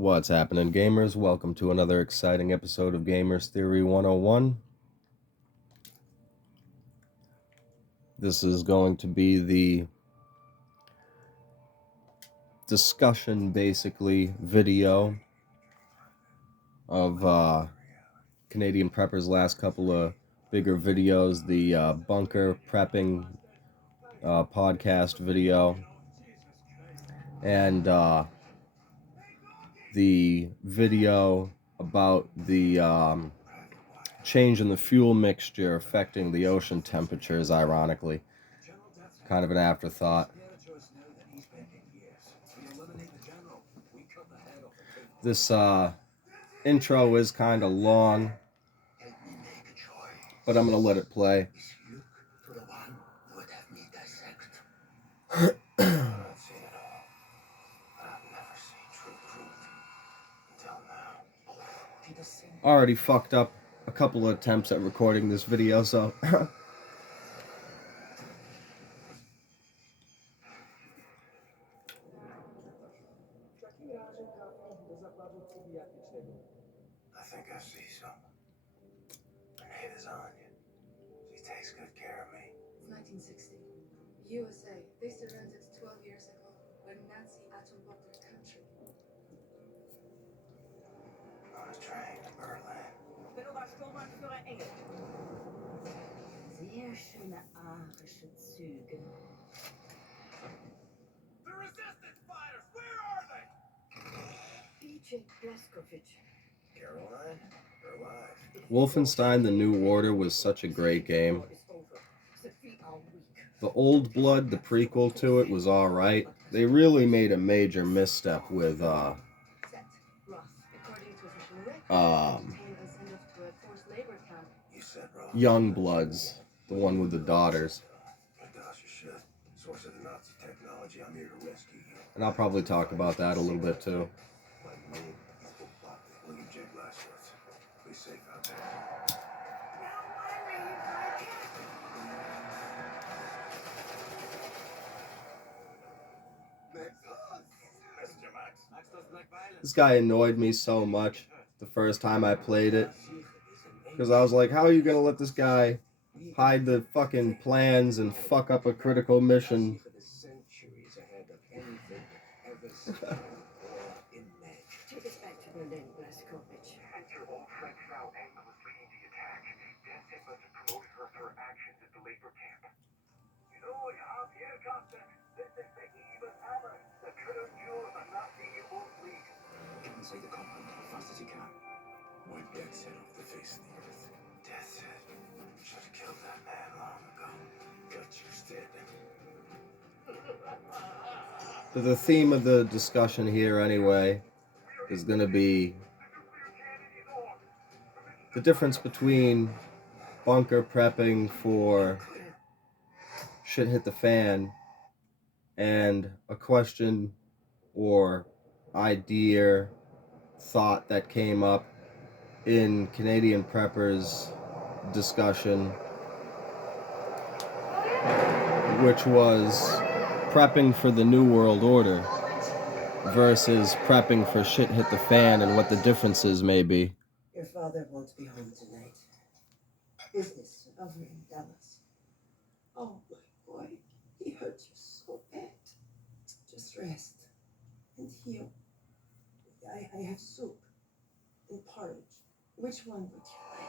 What's happening, gamers? Welcome to another exciting episode of Gamers Theory 101. This is going to be the discussion, basically, video of Canadian Prepper's last couple of bigger videos, the bunker prepping podcast video, and the video about the change in the fuel mixture affecting the ocean temperatures, ironically. Kind of an afterthought. This intro is kind of long, but I'm going to let it play. Already fucked up a couple of attempts at recording this video, so I think I see some. Reneda's on you. She takes good care of me. It's 1960. USA. They surrendered 12 years ago when Nazi atom bombed their country. On a train to Berlin. Sehr schöne arische Züge. The resistance fighters, where are they? PJ Blazkowicz. Caroline, they're alive. Wolfenstein: The New Order was such a great game. The Old Blood, the prequel to it, was alright. They really made a major misstep with Young Bloods, the one with the daughters. Source of the Nazi technology, I'm here to rescue you. And I'll probably talk about that a little bit too. William J. Blazkowicz. Be safe out there. This guy annoyed me so much the first time I played it, because I was like, how are you gonna let this guy hide the fucking plans and fuck up a critical mission? Take us back to Berlin, Blazkowicz. Enter all French route angle is leading the attack. Then it must promote her actions at the labor camp. You know what, here comes this is the evil hammer, the true jewel of the Nazi U-boat fleet. Get inside the compound as fast as you can. Wipe Death's head off the face of the earth. Death's head. Should have killed that man long ago. Got you instead. But the theme of the discussion here, anyway, is going to be the difference between bunker prepping for shit hit the fan and a question or idea, thought that came up in Canadian Preppers discussion, which was prepping for the New World Order versus prepping for shit hit the fan and what the differences may be. Your father won't be home tonight. Business over in Dallas. Oh, my boy, he hurt you so bad. Just rest and heal. I have soup and porridge. Which one would you like?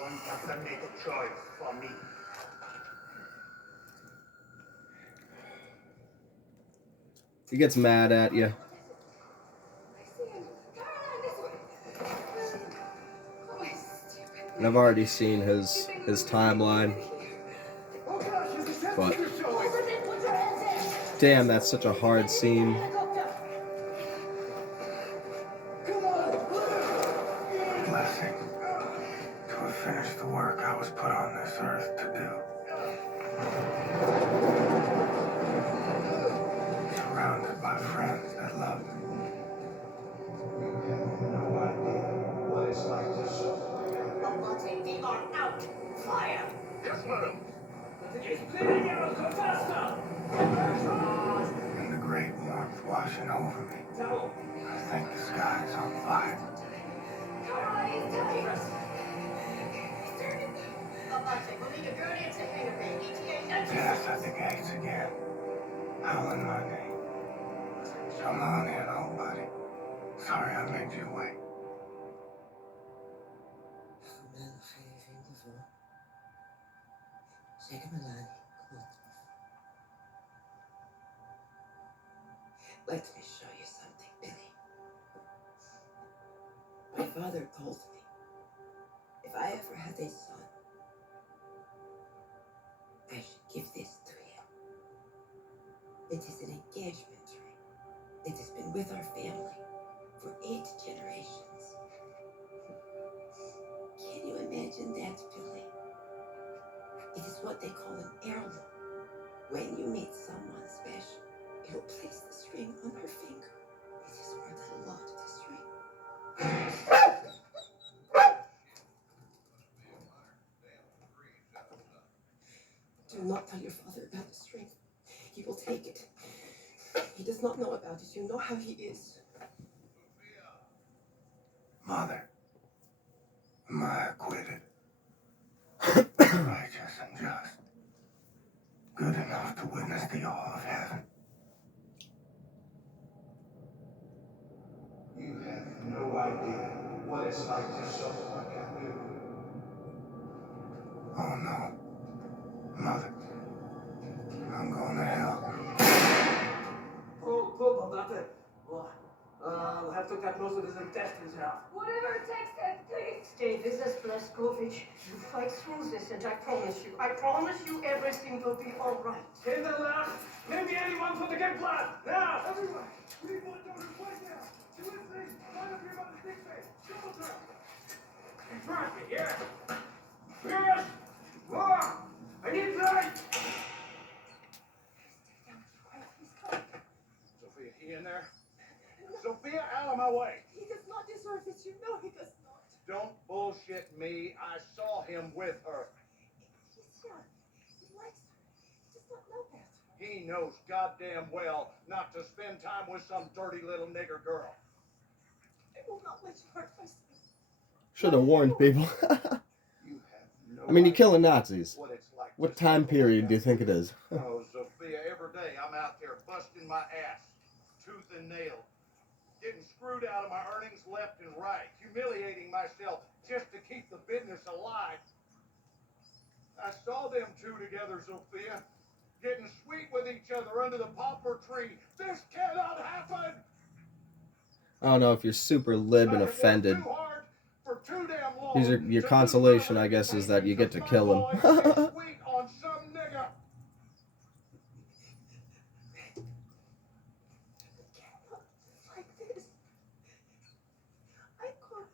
One has to make a choice for me. He gets mad at you. And I've already seen his timeline. But damn, that's such a hard scene. Blessing. To have finished the work I was put on this earth to do. Surrounded by friends that love me. No idea what it's like to suffer. Abate, we are out. Fire! Yes, madam. washing over me. I think the sky's on fire. Death at the gates again. Howling my name. Come on in, old buddy. Sorry I made you wait. Let me show you something, Billy. My father told me if I ever had a son, I should give this to him. It is an engagement ring. It has been with our family for 8 generations. Can you imagine that, Billy? It is what they call an heirloom. When you meet someone special, you'll place the string on her finger. It is worth a lot, this ring. Do not tell your father about the string. He will take it. He does not know about it. You know how he is. Mother, am I acquitted? Righteous and just. Good enough to witness the awe of heaven. You have no idea what it's like to suffer like I do. Oh no. Mother, I'm going to hell. Oh, that's it. I'll have to cut most of his intestines out. Whatever it takes, Dad, please. Stay with us, Blazkowicz. You fight through this, and I promise you everything will be all right. In the left, maybe anyone for the game plan. Now, Everyone, we need one donor right now. Do anything. Line up here by the sick bay. Double tap. try me, yeah. Yes. More. I need light. Sophia, he in there? Sophia, out of my way. He does not deserve it. You know he does not. Don't bullshit me. I saw him with her. He's young. He likes her. He does not know that. He knows goddamn well not to spend time with some dirty little nigger girl. I will not let you hurt myself. Should have warned people. You have no I mean, you're idea killing Nazis. what it's like What to time suffer period like do you that. think it is? Oh, Sophia, every day I'm out there busting my ass, tooth and nail, getting screwed out of my earnings left and right, humiliating myself just to keep the business alive. I saw them two together, Sophia, getting sweet with each other under the poplar tree. This cannot happen. I don't know if you're super lib and I have worked offended. too hard for too damn long These are your to consolation, lose my I guess, is that you get to reputation kill him. because my boy is sweet on some nigga. Cannot like this. I cook.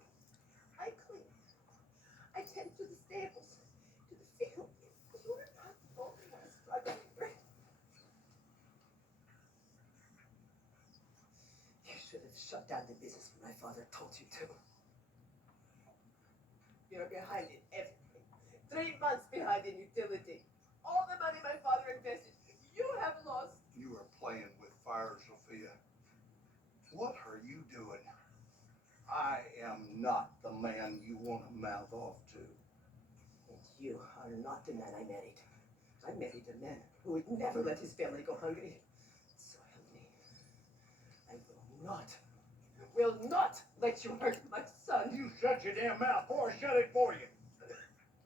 I clean. I tend to the stables, to the field. You are not the only one struggling, right? You should have shut down the business when my father told you to. You're behind in everything. 3 months behind in utility. All the money my father invested, you have lost. You are playing with fire, Sophia. What are you doing? I am not the man you want to mouth off to. And you are not the man I married. I married a man who would never let his family go hungry. So help me. I will not let you hurt my son. You shut your damn mouth or I shut it for you.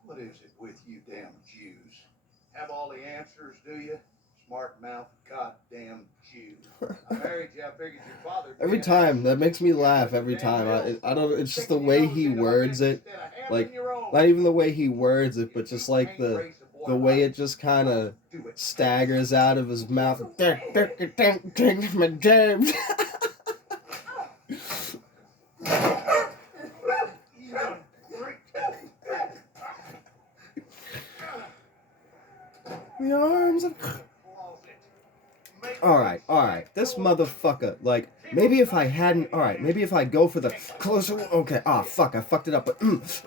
What is it with you damn Jews? Have all the answers, do you? Smart mouth, goddamn Jews. I married you, I figured your father. Every time, that makes me laugh every time. I don't, it's just the way he words it. Like, not even the way he words it, but just like the way it just kind of staggers out of his mouth. My James. The arms of... Alright. This motherfucker, like, maybe if I hadn't... Alright, maybe if I go for the closer... Okay, fuck, I fucked it up, but...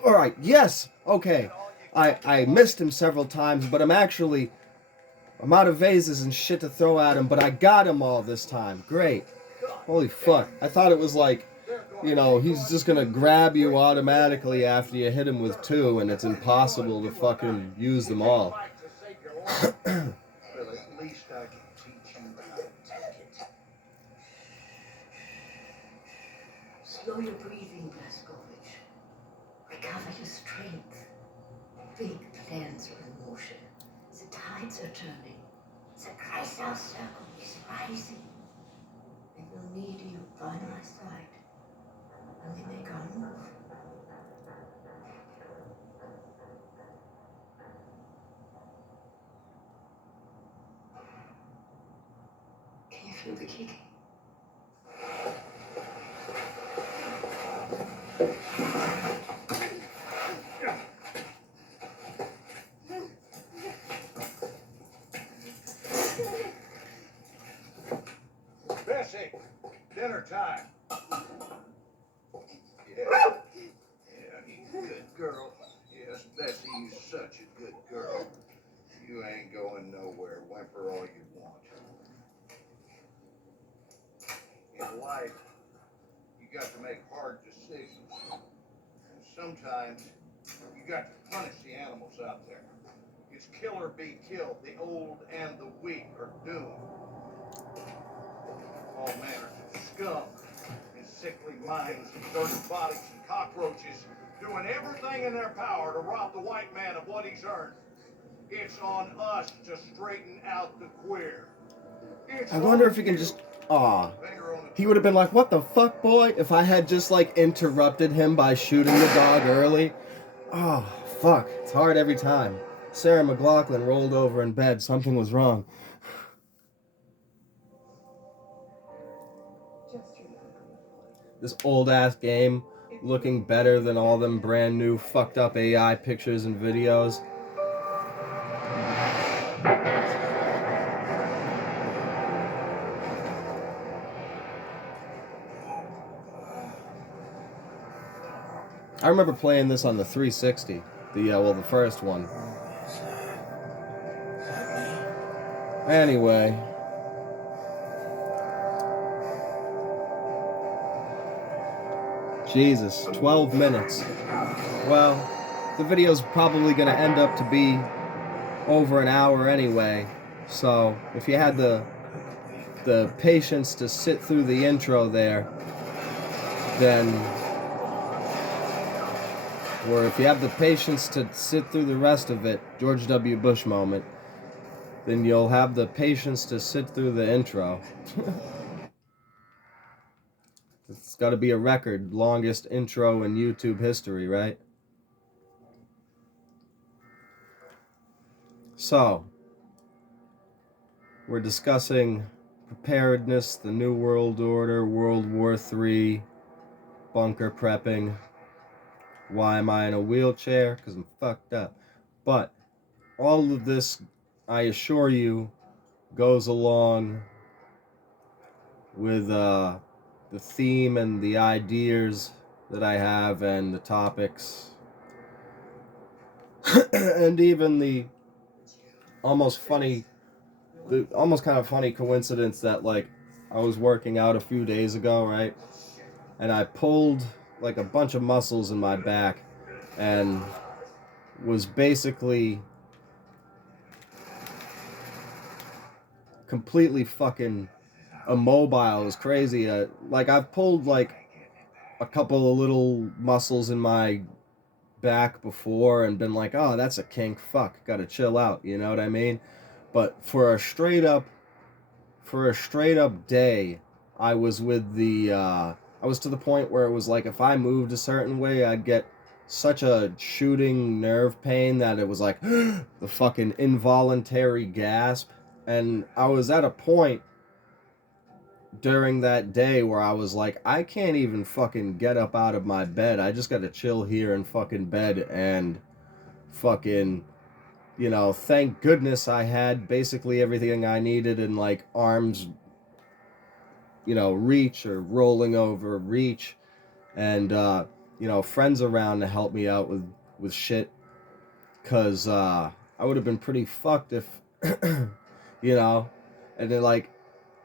Alright, yes! Okay. I missed him several times, but I'm out of vases and shit to throw at him, but I got him all this time. Great. Holy fuck. I thought it was like, you know, he's just gonna grab you automatically after you hit him with 2, and it's impossible to fucking use them all. Well, at least I can teach you how to take it. Slow your breathing, Blaskovich. Recover your strength. Big plans are in motion. The tides are turning. The Kreisau circle is rising. I will need you by my side when we make our move. Can you feel the kicking? Bessie, dinner time. Yeah, he's a good girl. Yes, Bessie, you're such a good girl. You ain't going nowhere. Whimper all you want. In life, you got to make hard decisions. And sometimes, you got to punish the animals out there. It's kill or be killed. The old and the weak are doomed. All manners of scum and sickly minds and dirty bodies and cockroaches doing everything in their power to rob the white man of what he's earned. It's on us to straighten out the queer. It's I wonder on if he can you. just... Aw. Finger on the He would have been like, what the fuck, boy? If I had just, like, interrupted him by shooting the dog early. Oh, fuck. It's hard every time. Sarah McLachlan rolled over in bed. Something was wrong. Just remember, This old-ass game looking better than all them brand new fucked up AI pictures and videos. I remember playing this on the 360. The first one. Anyway. Jesus, 12 minutes. Well, the video's probably gonna end up to be over an hour anyway. So, if you had the patience to sit through the intro there, then... Or if you have the patience to sit through the rest of it, George W. Bush moment, then you'll have the patience to sit through the intro. It's got to be a record, longest intro in YouTube history, right? So, we're discussing preparedness, the New World Order, World War III, bunker prepping. Why am I in a wheelchair? Because I'm fucked up. But all of this, I assure you, goes along with the theme and the ideas that I have and the topics. And even the almost kind of funny coincidence that, like, I was working out a few days ago, right? And I pulled like a bunch of muscles in my back and was basically completely fucking immobile. It was crazy. Like, I've pulled like a couple of little muscles in my back before and been like, oh, that's a kink, fuck, gotta chill out, you know what I mean? But for a straight up day, I was I was to the point where it was like, if I moved a certain way, I'd get such a shooting nerve pain that it was like the fucking involuntary gasp. And I was at a point during that day where I was like, I can't even fucking get up out of my bed. I just gotta chill here in fucking bed and fucking, you know, thank goodness I had basically everything I needed in, like, arms, you know, reach, or rolling over reach, and you know, friends around to help me out with shit, cause I would have been pretty fucked if you know. And then, like,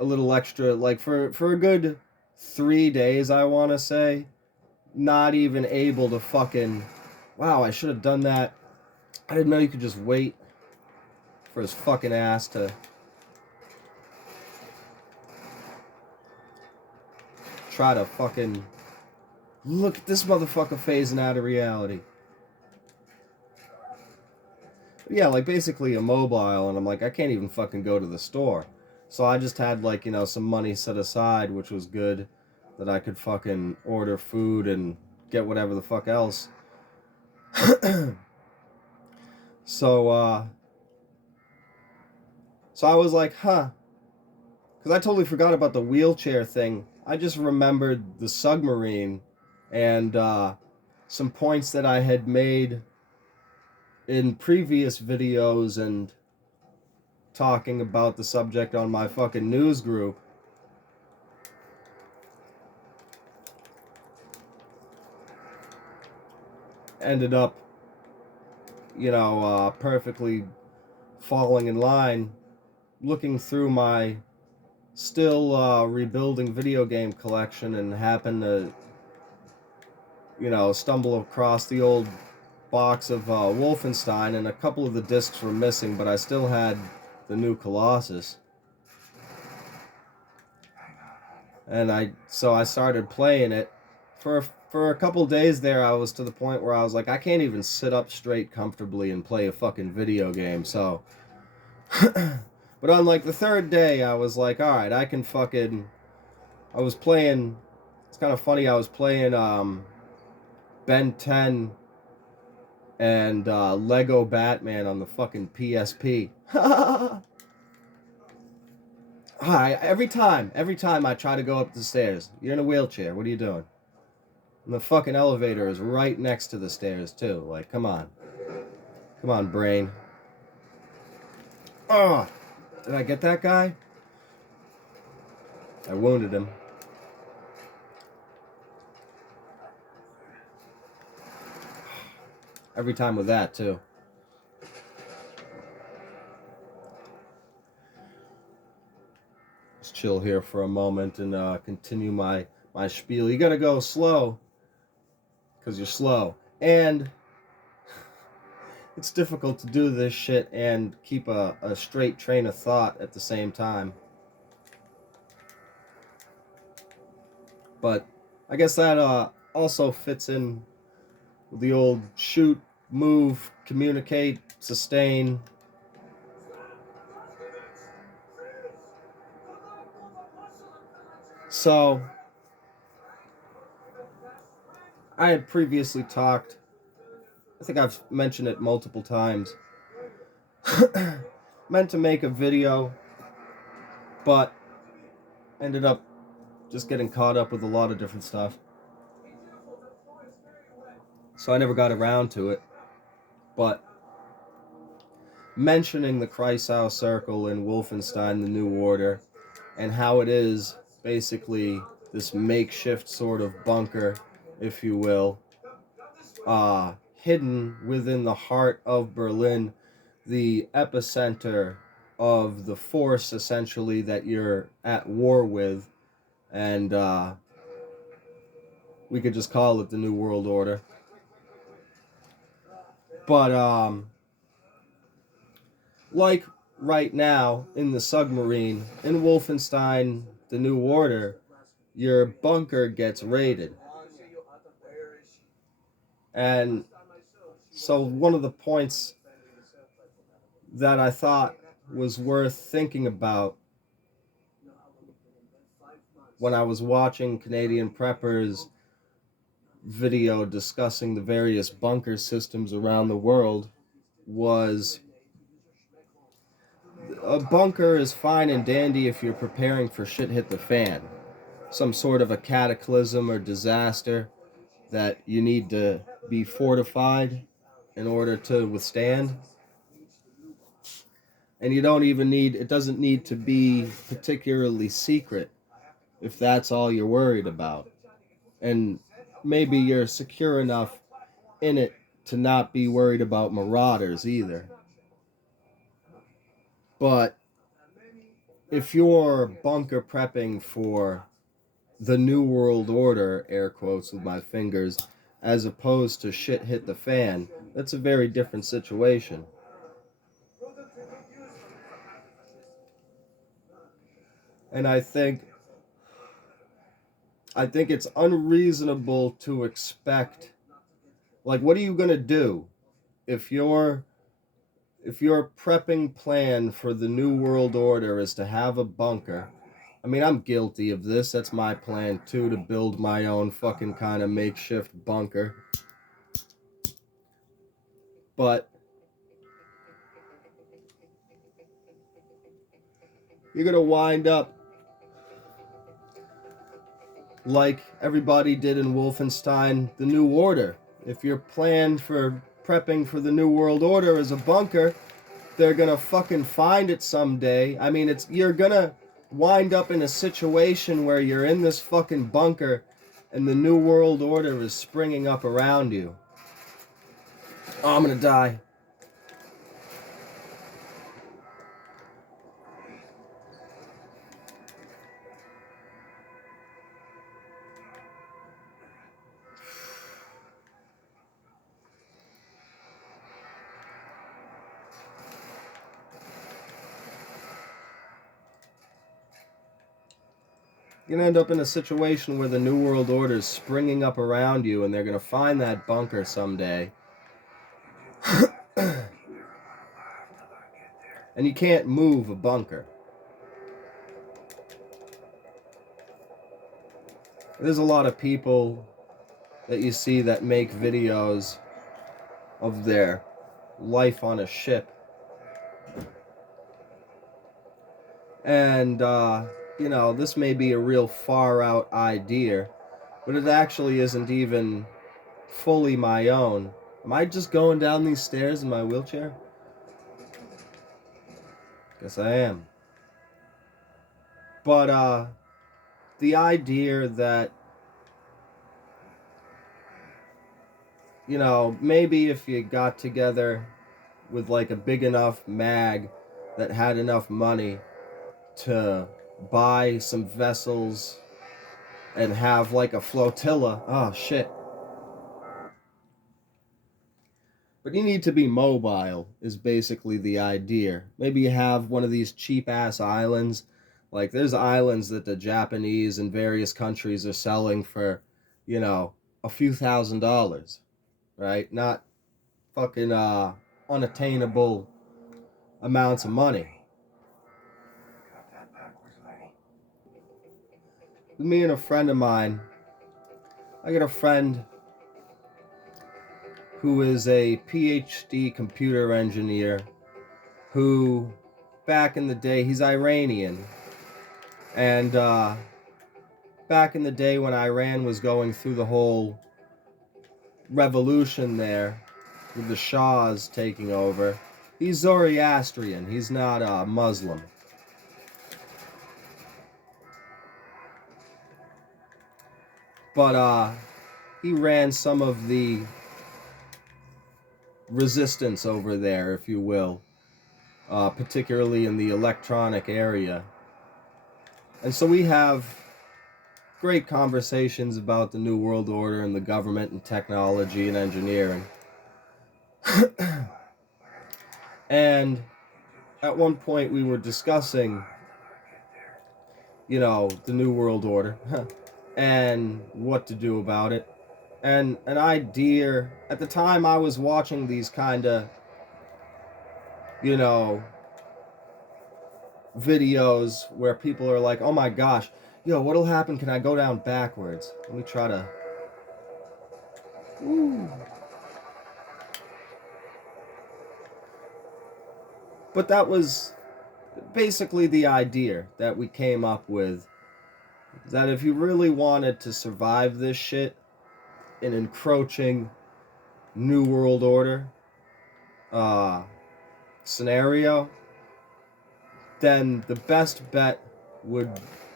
a little extra, like, for a good 3 days, I want to say, not even able to fucking, wow, I should have done that. I didn't know you could just wait for his fucking ass to try to fucking, look at this motherfucker phasing out of reality. Yeah, like basically immobile, and I'm like, I can't even fucking go to the store. So I just had like, some money set aside, which was good, that I could fucking order food and get whatever the fuck else. So I was like, huh. Because I totally forgot about the wheelchair thing. I just remembered the submarine and some points that I had made in previous videos and talking about the subject on my fucking news group. Ended up, perfectly falling in line, looking through my still rebuilding video game collection, and happened to, stumble across the old box of Wolfenstein, and a couple of the discs were missing, but I still had the new Colossus. And I started playing it. For a couple days there, I was to the point where I was like, I can't even sit up straight comfortably and play a fucking video game, so... But on like the third day, I was like, alright, I can fucking... I was playing... It's kind of funny, I was playing Ben 10 and Lego Batman on the fucking PSP. Hi, every time I try to go up the stairs, you're in a wheelchair, what are you doing? And the fucking elevator is right next to the stairs, too. Like, come on. Come on, brain. Oh! Did I get that guy? I wounded him. Every time with that, too. Just chill here for a moment and continue my spiel. You gotta go slow, because you're slow. And it's difficult to do this shit and keep a straight train of thought at the same time. But I guess that also fits in with the old shoot, move, communicate, sustain. So, I had previously talked, I think I've mentioned it multiple times, meant to make a video, but ended up just getting caught up with a lot of different stuff. So I never got around to it. But mentioning the Kreisau Circle in Wolfenstein, the New Order, and how it is basically this makeshift sort of bunker, if you will, hidden within the heart of Berlin, the epicenter of the force, essentially, that you're at war with, and we could just call it the New World Order. But, like right now in the submarine, in Wolfenstein, the New Order, your bunker gets raided. And so one of the points that I thought was worth thinking about when I was watching Canadian Preppers' video discussing the various bunker systems around the world was, a bunker is fine and dandy if you're preparing for shit hit the fan. Some sort of a cataclysm or disaster that you need to be fortified in order to withstand. And you don't even need, it doesn't need to be particularly secret if that's all you're worried about. And maybe you're secure enough in it to not be worried about marauders either. But if you're bunker prepping for the New World Order, air quotes with my fingers, as opposed to shit hit the fan, that's a very different situation. And I think it's unreasonable to expect, like, what are you gonna do if your prepping plan for the New World Order is to have a bunker? I mean, I'm guilty of this. That's my plan too, to build my own fucking kind of makeshift bunker. But you're gonna wind up like everybody did in Wolfenstein, the New Order. If your plan for prepping for the New World Order is a bunker, they're gonna fucking find it someday. I mean, you're gonna wind up in a situation where you're in this fucking bunker and the New World Order is springing up around you. Oh, I'm gonna die. You're gonna end up in a situation where the New World Order is springing up around you and they're gonna find that bunker someday. And you can't move a bunker. There's a lot of people that you see that make videos of their life on a ship. And, you know, this may be a real far out idea, but it actually isn't even fully my own. Am I just going down these stairs in my wheelchair? Guess I am. But, the idea that, you know, maybe if you got together with like a big enough mag that had enough money to buy some vessels and have like a flotilla. Oh shit. But you need to be mobile is basically the idea. Maybe you have one of these cheap ass islands. Like there's islands that the Japanese and various countries are selling for, you know, a few $1,000s, right? Not fucking unattainable amounts of money. Got that backwards, lady. Me and a friend of mine, I got a friend who is a PhD computer engineer who, back in the day, he's Iranian. And back in the day when Iran was going through the whole revolution there, with the Shahs taking over, he's Zoroastrian. He's not a Muslim. But he ran some of the resistance over there, if you will, particularly in the electronic area. And so we have great conversations about the New World Order and the government and technology and engineering. And at one point we were discussing, you know, the New World Order and what to do about it. And an idea, at the time I was watching these kind of, you know, videos where people are like, oh my gosh, yo, what'll happen? Can I go down backwards? Let me try to... Ooh. But that was basically the idea that we came up with. That if you really wanted to survive this shit, an encroaching New World Order scenario, then the best bet would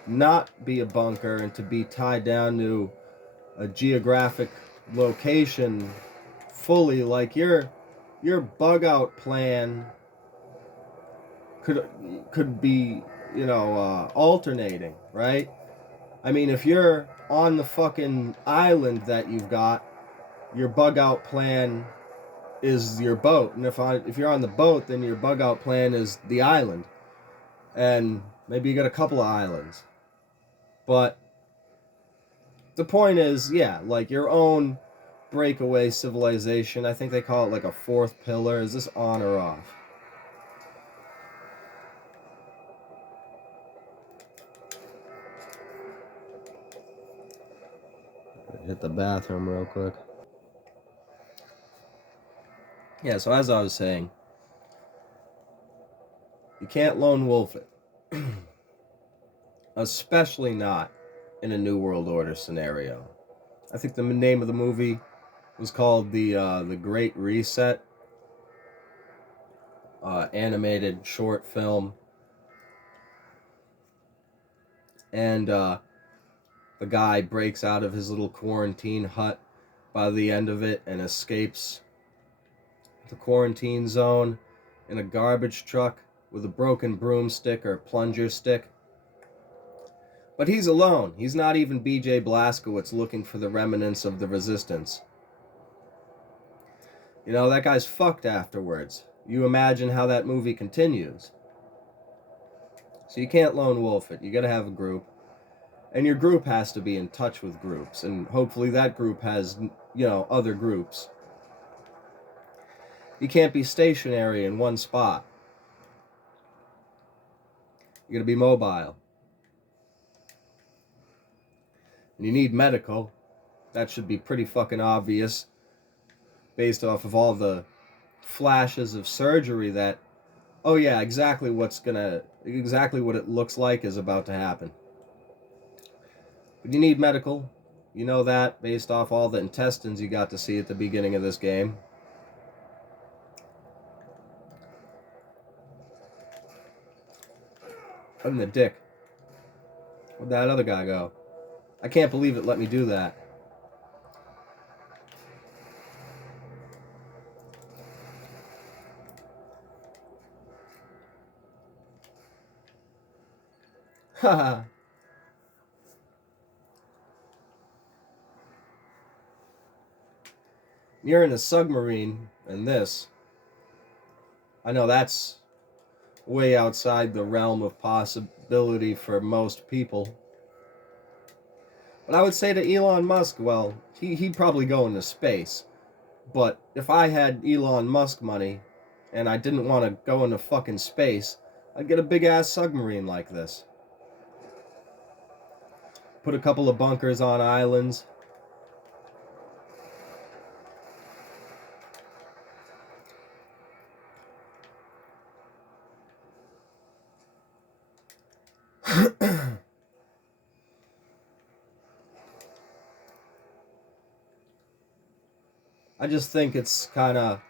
not be a bunker and to be tied down to a geographic location fully. Like your bug out plan could be, you know, alternating, right? I mean, if you're on the fucking island that you've got, your bug out plan is your boat. And if you're on the boat, then your bug out plan is the island. And maybe you got a couple of islands. But the point is, yeah, like your own breakaway civilization. I think they call it like a fourth pillar. Is this on or off? Hit the bathroom real quick. Yeah, so as I was saying, you can't lone wolf it. Especially not in a New World Order scenario. I think the name of the movie was called the Great Reset. Animated short film. And the guy breaks out of his little quarantine hut by the end of it and escapes the quarantine zone in a garbage truck with a broken broomstick or plunger stick. But he's alone. He's not even B.J. Blazkowicz looking for the remnants of the resistance. You know, that guy's fucked afterwards. You imagine how that movie continues. So you can't lone wolf it. You gotta have a group. And your group has to be in touch with groups. And hopefully that group has, other groups. You can't be stationary in one spot. You gotta be mobile. And you need medical. That should be pretty fucking obvious. Based off of all the flashes of surgery that, oh yeah, exactly what it looks like is about to happen. But you need medical. You know that based off all the intestines you got to see at the beginning of this game. I'm the dick. Where'd that other guy go? I can't believe it let me do that. Haha. You're in a submarine, and this. I know that's way outside the realm of possibility for most people. But I would say to Elon Musk, well, he'd probably go into space. But if I had Elon Musk money, and I didn't want to go into fucking space, I'd get a big-ass submarine like this. Put a couple of bunkers on islands. I just think it's kind of,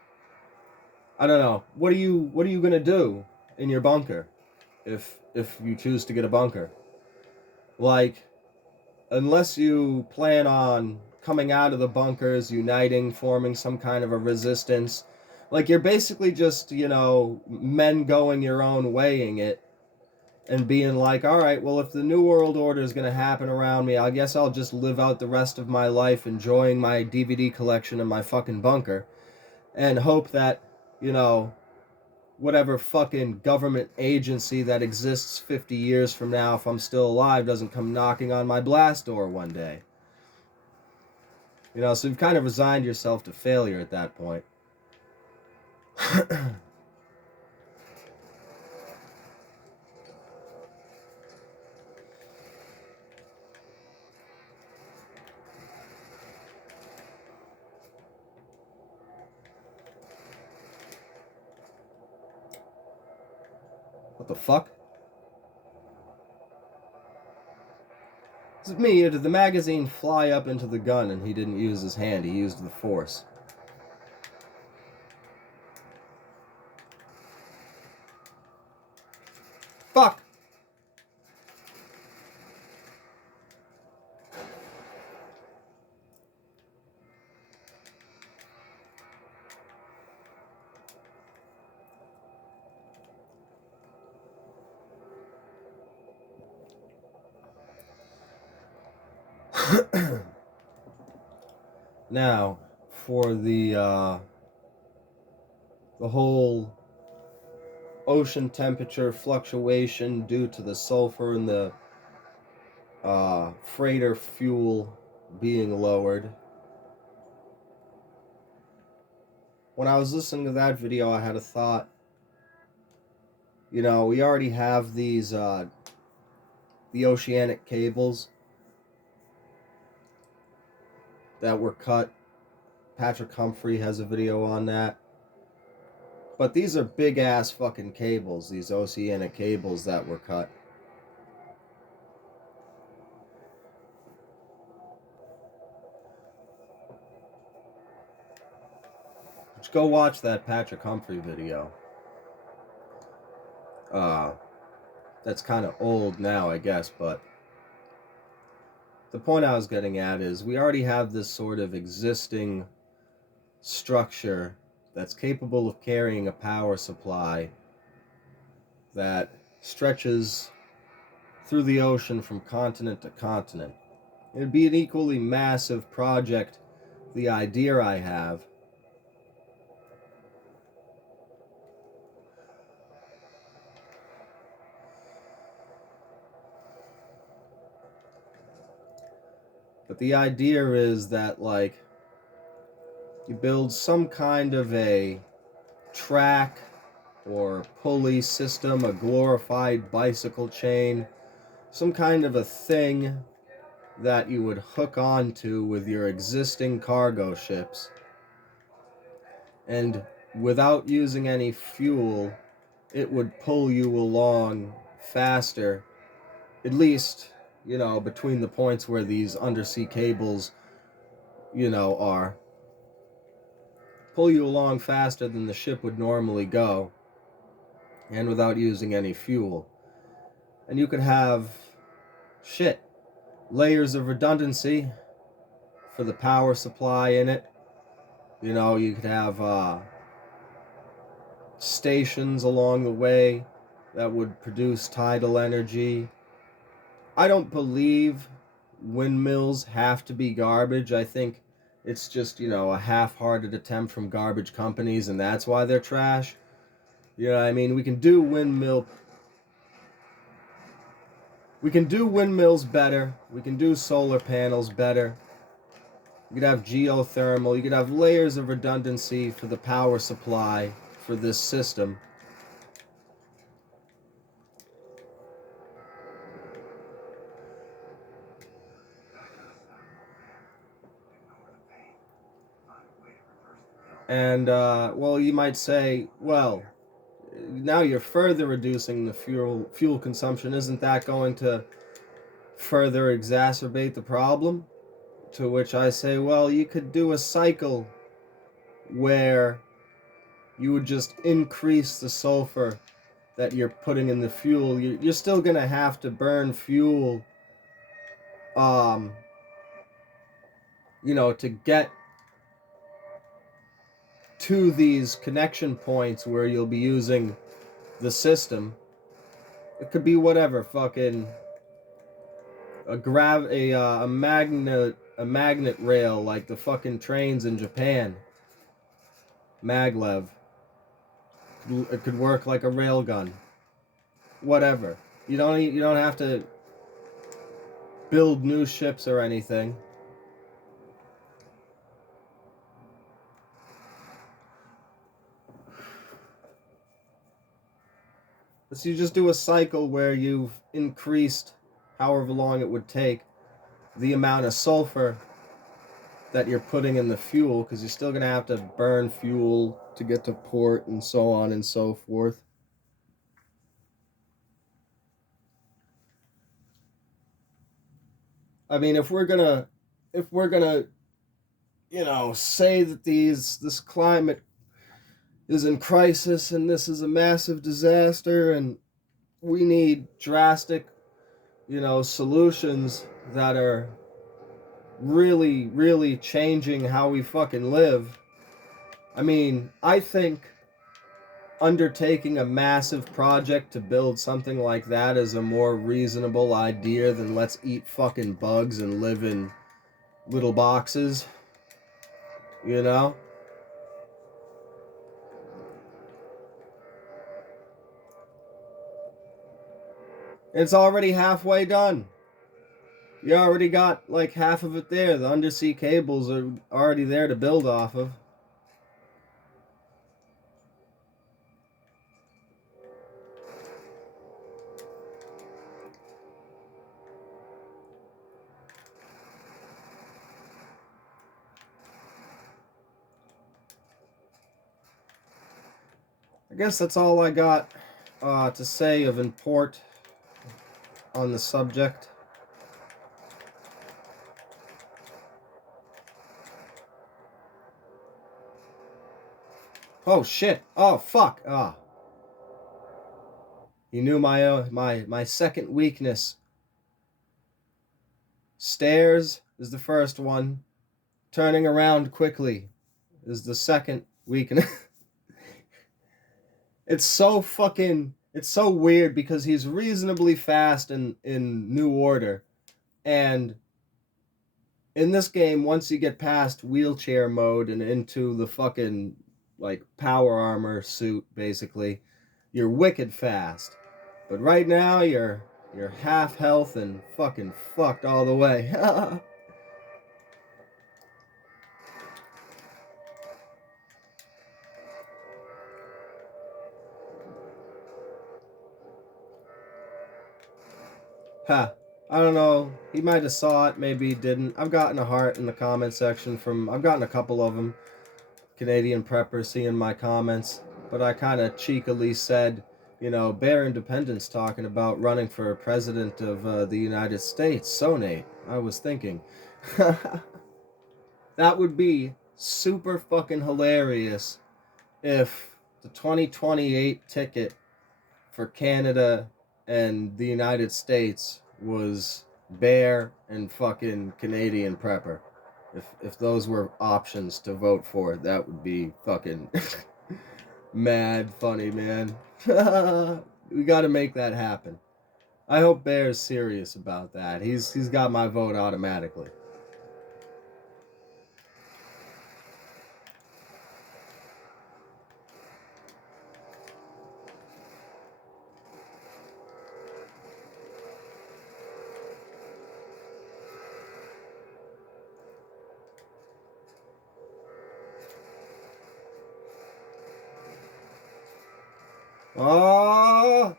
I don't know. What are you gonna do in your bunker, if you choose to get a bunker? Like, unless you plan on coming out of the bunkers, uniting, forming some kind of a resistance, like you're basically just men going your own waying it, and being like, all right, well, if the New World Order is going to happen around me, I guess I'll just live out the rest of my life enjoying my DVD collection in my fucking bunker and hope that, whatever fucking government agency that exists 50 years from now, if I'm still alive, doesn't come knocking on my blast door one day. So you've kind of resigned yourself to failure at that point. What the fuck? Is it me, or did the magazine fly up into the gun and he didn't use his hand, he used the force? Fuck! Now, for the whole ocean temperature fluctuation due to the sulfur in the freighter fuel being lowered. When I was listening to that video, I had a thought. You know, we already have these, the oceanic cables that were cut. Patrick Humphrey has a video on that. But these are big ass fucking cables, these oceanic cables that were cut. Just go watch that Patrick Humphrey video. That's kind of old now, I guess, but the point I was getting at is we already have this sort of existing structure that's capable of carrying a power supply that stretches through the ocean from continent to continent. It'd be an equally massive project. The idea I have but the idea is that, like, you build some kind of a track or pulley system, a glorified bicycle chain, some kind of a thing that you would hook onto with your existing cargo ships. And without using any fuel, it would pull you along faster, at least, you know, between the points where these undersea cables, you know, are. Pull you along faster than the ship would normally go, and without using any fuel. And you could have, layers of redundancy for the power supply in it. You know, you could have stations along the way that would produce tidal energy. I don't believe windmills have to be garbage. I think it's just, you know, a half-hearted attempt from garbage companies, and that's why they're trash. You know what I mean? We can do windmills better. We can do solar panels better. You could have geothermal. You could have layers of redundancy for the power supply for this system. And, well, you might say, well, now you're further reducing the fuel consumption. Isn't that going to further exacerbate the problem? To which I say, well, you could do a cycle where you would just increase the sulfur that you're putting in the fuel. You're still going to have to burn fuel, you know, to get to these connection points where you'll be using the system. It could be whatever, fucking a magnet rail like the fucking trains in Japan. Maglev. It could work like a railgun. Whatever. You don't have to build new ships or anything. So you just do a cycle where you've increased, however long it would take, the amount of sulfur that you're putting in the fuel, because you're still going to have to burn fuel to get to port and so on and so forth. I mean, if we're gonna, you know, say that this climate is in crisis and this is a massive disaster and we need drastic, you know, solutions that are really, really changing how we fucking live. I mean, I think undertaking a massive project to build something like that is a more reasonable idea than let's eat fucking bugs and live in little boxes. You know? It's already halfway done. You already got like half of it there. The undersea cables are already there to build off of. I guess that's all I got to say of import on the subject. Oh shit! Oh fuck! Ah, you knew my second weakness. Stairs is the first one. Turning around quickly is the second weakness. It's so weird because he's reasonably fast in New Order, and in this game, once you get past wheelchair mode and into the fucking like power armor suit, basically, you're wicked fast. But right now, you're half health and fucking fucked all the way. Ha. I don't know. He might have saw it, maybe he didn't. I've gotten a heart in the comment section from. I've gotten a couple of them. Canadian prepper seeing my comments, but I kind of cheekily said, you know, Bear Independence talking about running for president of the United States. So, Nate, I was thinking. That would be super fucking hilarious if the 2028 ticket for Canada and the United States was Bear and fucking Canadian prepper. If those were options to vote for, that would be fucking mad funny, man. We got to make that happen. I hope Bear's serious about that. He's got my vote automatically. Oh!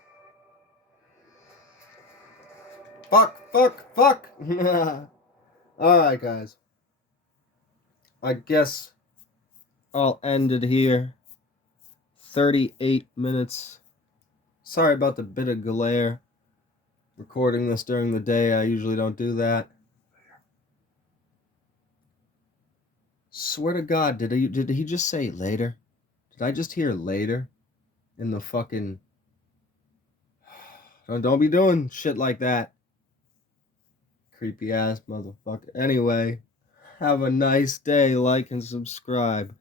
Fuck! Alright, guys. I guess I'll end it here. 38 minutes. Sorry about the bit of glare. Recording this during the day, I usually don't do that. Swear to God, did he just say later? Did I just hear later? In the fucking... Don't be doing shit like that. Creepy ass motherfucker. Anyway, have a nice day. Like and subscribe.